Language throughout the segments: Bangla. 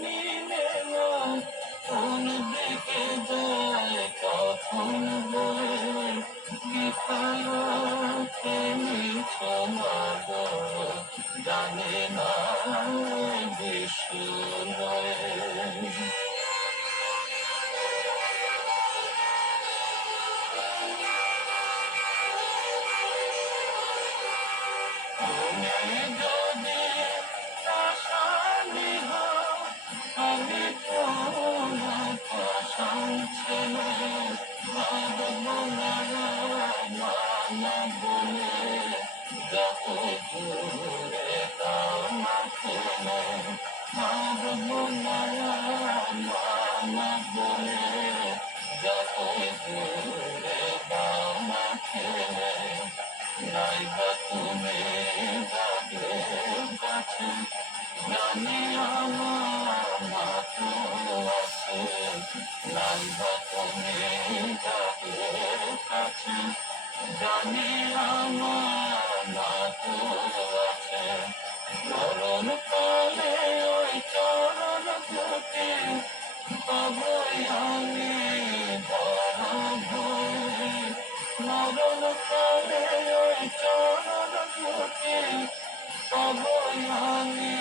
মিলে না কোন দিকে যায় কখন বয়ে কি পালকে মিছো মাগো জানে না বিশুনয়ে যদি আসামি হয় আমি তোমার পাশান ছেলে মানা বলে যত দূরে আমাকে মারবো না মানা বলে যত দূরে আমাকে নাইবা তুমি যাবে কাছে জানি আমার মাতো আছে নাইবা তুমি যাবে কাছে জানি আমার মাতো আছে মরণ কালে ওই চরণ দুটি পাবই আমি বড় ভয়ে মরণ কালে ওই চরণ দুটি পাবই আমি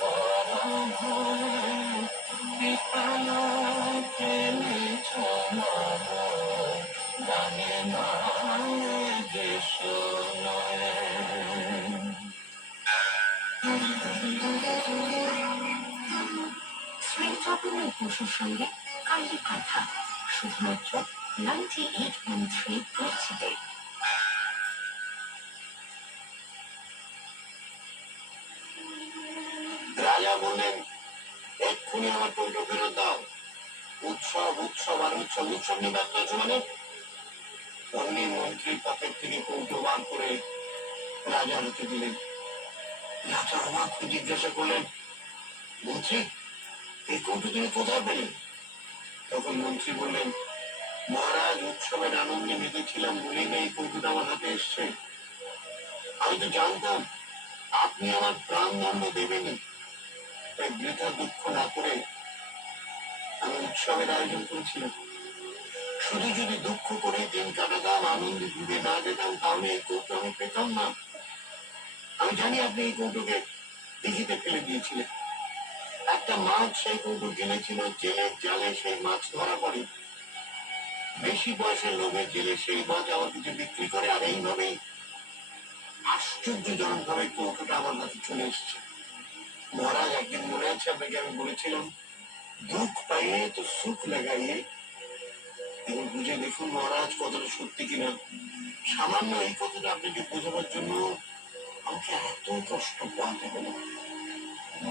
বড় ভয়ে পিতাকে মিছো মাগো জানে না যে শোনয়ে শ্রী চৈতন্য বসুর সঙ্গে কালী কথা শুধুমাত্র 98.3 পৌঁছতে রাজা বললেন এক্ষুনি আমার কৌটো ফেরত দাও উৎসব উৎসব আর উৎসব উৎসব নিয়ে ব্যস্ত আছে মানে অন্য মন্ত্রীর পকেট থেকে কৌটো বার করে রাজার হাতে দিলেন রাজা অবাক হয়ে জিজ্ঞাসা করলেন মন্ত্রী এই কৌটো তুমি কোথায় পেলেন তখন মন্ত্রী বললেন মহারাজ উৎসবের আনন্দে মেতেছিলাম বলেই না এই কৌটোটা আমার হাতে এসছে আমি তো জানতাম আপনি আমার প্রাণ দণ্ড দেবেনি তাই বৃথা দুঃখ না করে আমি উৎসবের আয়োজন করেছিলাম শুধু যদি দুঃখ করে দিন কাটাতাম আনন্দে ডুবে না যেতাম তাহলে এই কৌটো আমি পেতাম না আমি জানি আপনি এই কৌটোকে দিঘিতে ফেলে দিয়েছিলেন একটা মাছ সেই কৌটো জেলেছিল জেলের জালে সেই মাছ ধরা পড়ে বেশি বয়সের লোভে জেলে সেই মাছ আমার কাছে বিক্রি করে আর এইভাবেই আশ্চর্যজনক ভাবে কৌটোটা আমার কাছে চলে এসছে মহারাজ একদিন মনে আছে আপনাকে আমি বলেছিলাম দুঃখ পাইয়ে তো সুখ লাগাইয়ে এবং বুঝে দেখুন মহারাজ কতটা সত্যি কিনা সামান্য এই কথাটা আপনাকে বোঝাবার জন্য আমাকে এত কষ্ট পাওয়াতে হলো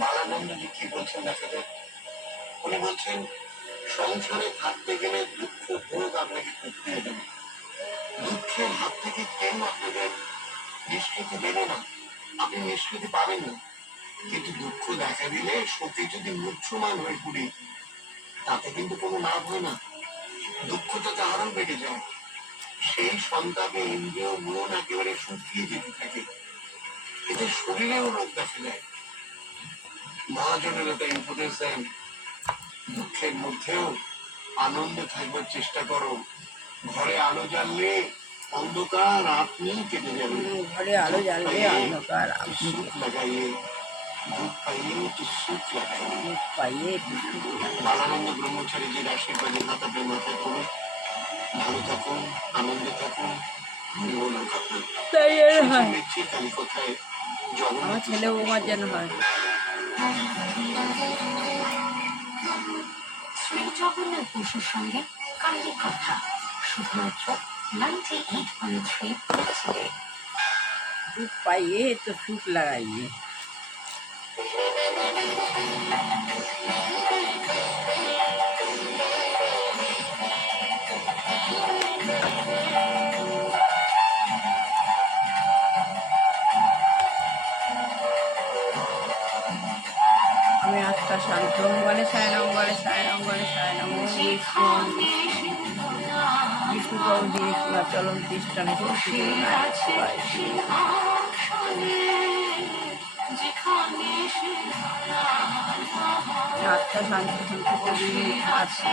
বালানন্দজি কি বলছেন দেখা যাক উনি বলছেন সংসারে থাকতে গেলে দুঃখ ভোগ আপনাকে করতে হবে দুঃখের হাত থেকে কেউ আপনাকে নিষ্কৃতি দেবে না আপনি নিষ্কৃতি পাবেন না কিন্তু দুঃখ দেখা দিলে শোকে যদি মূর্ছমান হয়ে পড়ি তাতে কিন্তু কোনো লাভ হয় না দুঃখটা আরো বেড়ে যায় সেই সন্তাপে ইন্দ্রিয় মন একেবারে শুকিয়ে যেতে থাকে এতে শরীরেও রোগ দেখা যায় মহাজনেরা তাই উপদেশ দেন দুঃখের মধ্যেও আনন্দে থাকবার চেষ্টা করো ঘরে আলো জ্বাললে অন্ধকার আপনি কেটে যাবে ঘরে আলো জ্বাললে অন্ধকার সুখ লাগাইয়ে দুঃখ পাইয়ে তো সুখ লাগাইয়ে দুঃখ পাইয়ে বালানন্দ ব্রহ্মচারীজির আশীর্বাদে মাথাটা মাথায় করুন ভালো থাকুন আনন্দে থাকুন মঙ্গল থাকুন দেখছি কালী কোথায় আমার ছেলে বৌমার যেন হয় শ্রী জগন্নাথ বসুর সঙ্গে কালী কথা শুধুমাত্র 98.3 পৌঁছতে দুঃখ পাইয়ে তো সুখ লাগাইয়ে আমি আত্মা শান্ত বলে সায়নম বলে সায়নম বলে সায়নম বিষ্ণু বিষ্ণু বিষ্ণু চলন তিষ্ঠানে আত্মা শান্তি শান্তি করি আত্মা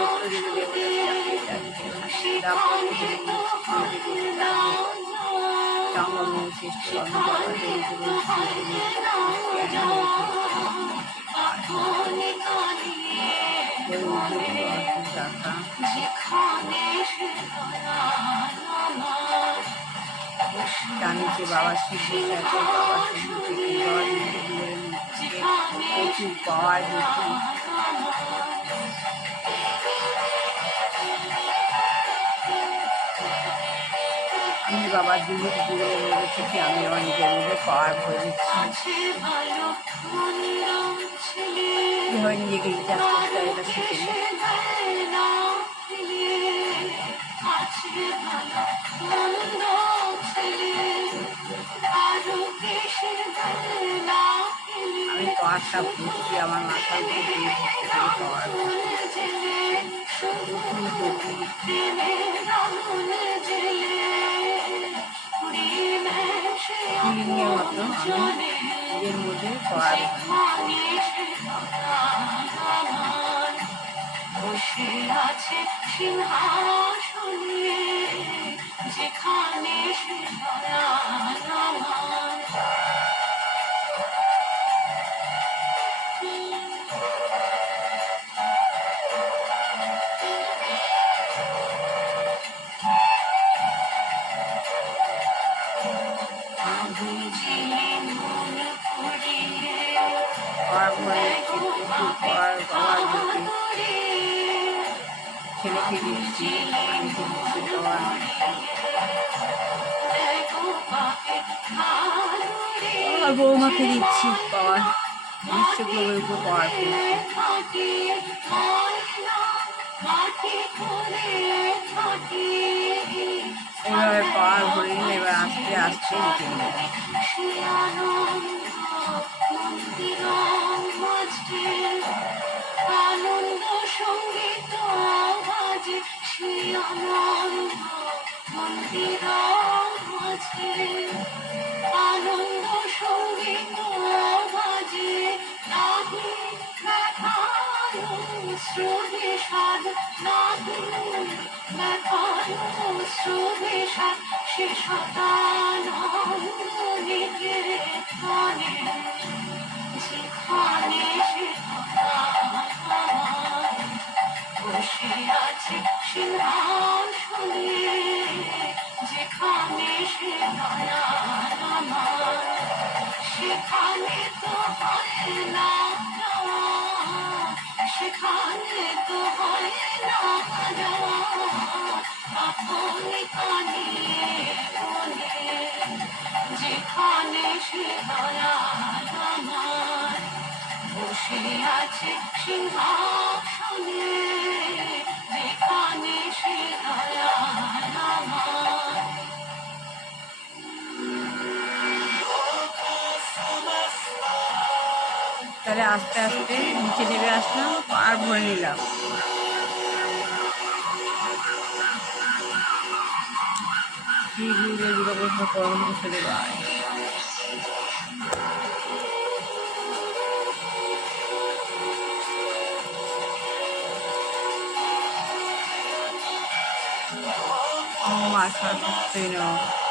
সত্যযুগ দেবতা সঙ্গম সৃষ্টি জানিছে বাবা শিব বাবা প্রচুর পাওয়ার দেখি আমি বাবার দিদির যুগের মধ্যে থেকে আমি আমার নিজের মধ্যে পাওয়ার ভরে দিচ্ছি কীভাবে নিজেকে রিচার্জ করতে হয় এটা শিখে আমি পাওয়ারটা ভর্তি আমার মাথার উপরে পাওয়ার ফিলিংয়ের মতো আমি নিজের মধ্যে পাওয়ার বসে আছে সিংহাসনে যেখানে সে ছেলেকে দিচ্ছি আর বৌমাকে দিচ্ছি পাওয়ার বিশ্বগ্লোবের উপর পাওয়ার এভাবে পাওয়ার ভরে নিলে এবার আস্তে আস্তে আনন্দ সঙ্গীত বাজে সে আনন্দ মন্দির মাঝে আনন্দ সঙ্গীত বাজে নাহি দেখানো শ্রুতি সাদ নাহি দেখানো শ্রুতি সাদ সে সদানন্দ নিকেতনে যেখানে সে বসে আছে সিংহাসনে যেখানে সে দয়াল আমার সেখানে তো হয় না সেখানে তো হয় না আপনি কানে বলে যেখানে সে দয়াল আমার বসে আছে সিংহাসনে যেখানে সে দয়াল আমার তাহলে আস্তে আস্তে নিচে নেমে আসলাম আর ভরে নিলাম দুর্গা করম ফেলে দেয় Oh my God, you know.